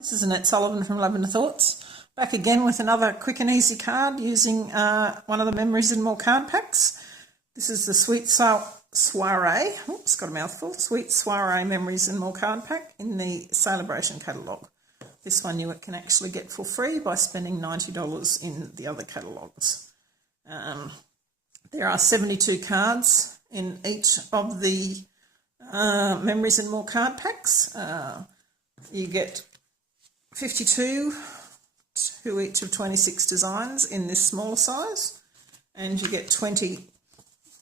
This is Annette Sullivan from Lavender Thoughts, back again with another quick and easy card using one of the Memories and More card packs. This is the Sweet Soiree, oops, got a mouthful, Sweet Soiree Memories and More card pack in the Celebration catalogue. This one you can actually get for free by spending $90 in the other catalogues. There are 72 cards in each of the Memories and More card packs. You get 52 to each of 26 designs in this smaller size, and you get 20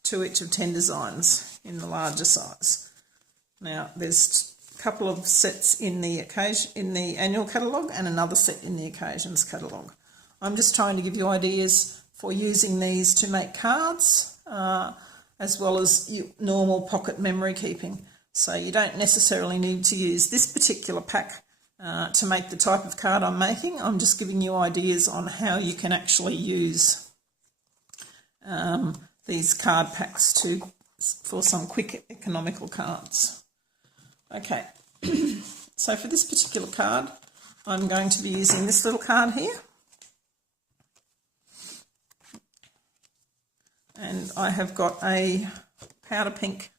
to each of 10 designs in the larger size. Now there's a couple of sets in the annual catalogue and another set in the occasions catalogue. I'm just trying to give you ideas for using these to make cards as well as normal pocket memory keeping. So you don't necessarily need to use this particular pack to make the type of card I'm making. I'm just giving you ideas on how you can actually use these card packs for some quick economical cards. Okay, so for this particular card I'm going to be using this little card here, and I have got a powder pink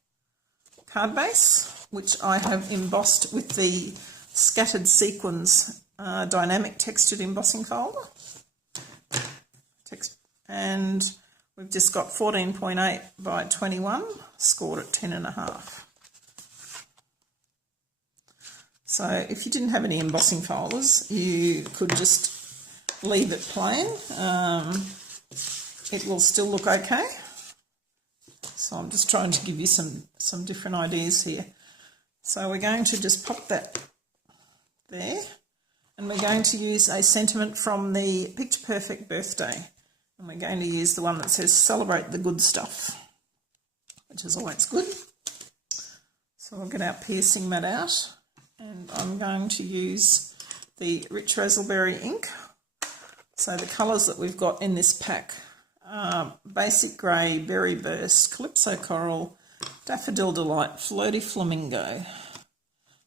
card base which I have embossed with the Scattered Sequins dynamic textured embossing folder. And we've just got 14.8 by 21 scored at 10.5. So if you didn't have any embossing folders, you could just leave it plain. It will still look okay. So I'm just trying to give you some different ideas here. So we're going to just pop that there, and we're going to use a sentiment from the Picture Perfect birthday, and we're going to use the one that says celebrate the good stuff, which is always good. So we'll get our piercing mat out, and I'm going to use the Rich Raspberry ink. So the colours that we've got in this pack are Basic Grey, Berry Burst, Calypso Coral, Daffodil Delight, Floaty Flamingo,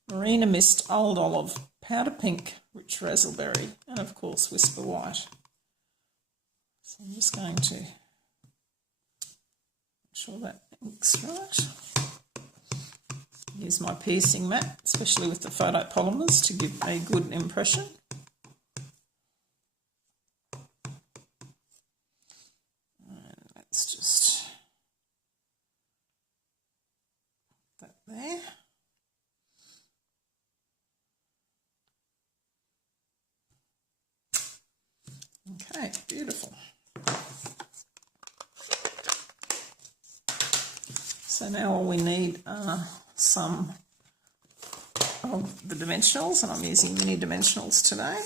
Marina Mist, Old Olive, Powder Pink, Rich Raspberry, and of course Whisper White. So I'm just going to make sure that ink's right. Use my piercing mat, especially with the photopolymers, to give a good impression. And let's just put that there. Okay, beautiful. So now all we need are some of the dimensionals, and I'm using mini dimensionals today.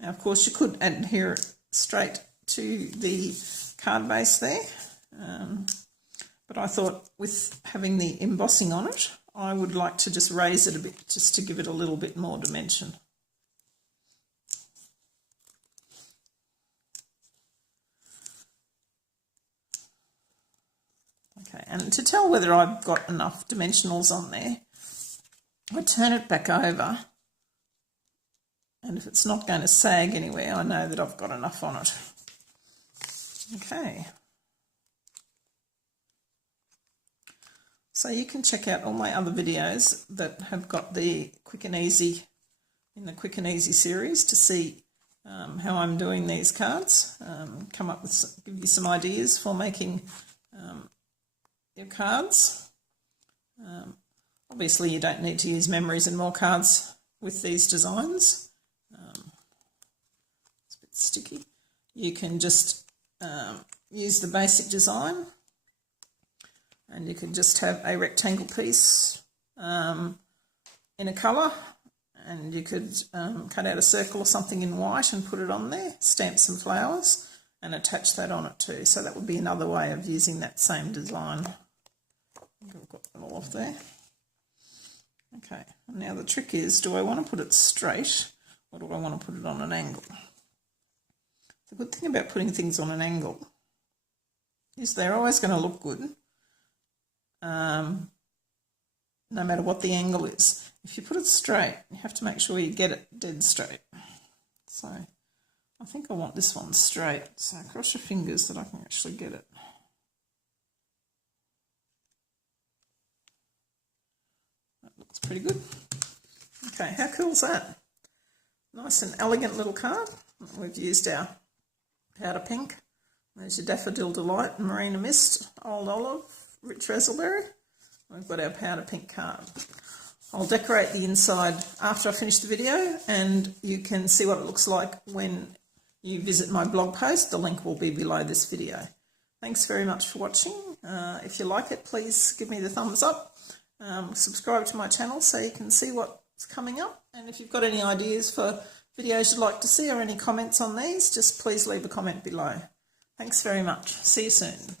Now, of course, you could adhere it straight to the card base there, but I thought with having the embossing on it, I would like to just raise it a bit, just to give it a little bit more dimension. Okay, and to tell whether I've got enough dimensionals on there, I turn it back over, and if it's not going to sag anywhere, I know that I've got enough on it. Okay. So you can check out all my other videos that have got the Quick and Easy, in the Quick and Easy series, to see how I'm doing these cards, come up with, give you some ideas for making your cards. Obviously you don't need to use Memories and More cards with these designs. It's a bit sticky. You can just use the basic design, and you can just have a rectangle piece in a colour, and you could cut out a circle or something in white and put it on there, stamp some flowers and attach that on it too. So that would be another way of using that same design. I've got them all off there. Okay, now the trick is, do I want to put it straight or do I want to put it on an angle? The good thing about putting things on an angle is they're always going to look good, no matter what the angle is. If you put it straight, you have to make sure you get it dead straight. So I think I want this one straight, so cross your fingers that I can actually get it. That looks pretty good. Okay, how cool is that? Nice and elegant little card. We've used our powder pink. There's your Daffodil Delight, Marina Mist, Old Olive, Rich Razzleberry. We've got our powder pink card. I'll decorate the inside after I finish the video, and you can see what it looks like when you visit my blog post. The link will be below this video. Thanks very much for watching. If you like it, please give me the thumbs up. Subscribe to my channel so you can see what's coming up. And if you've got any ideas for videos you'd like to see or any comments on these, just please leave a comment below. Thanks very much. See you soon.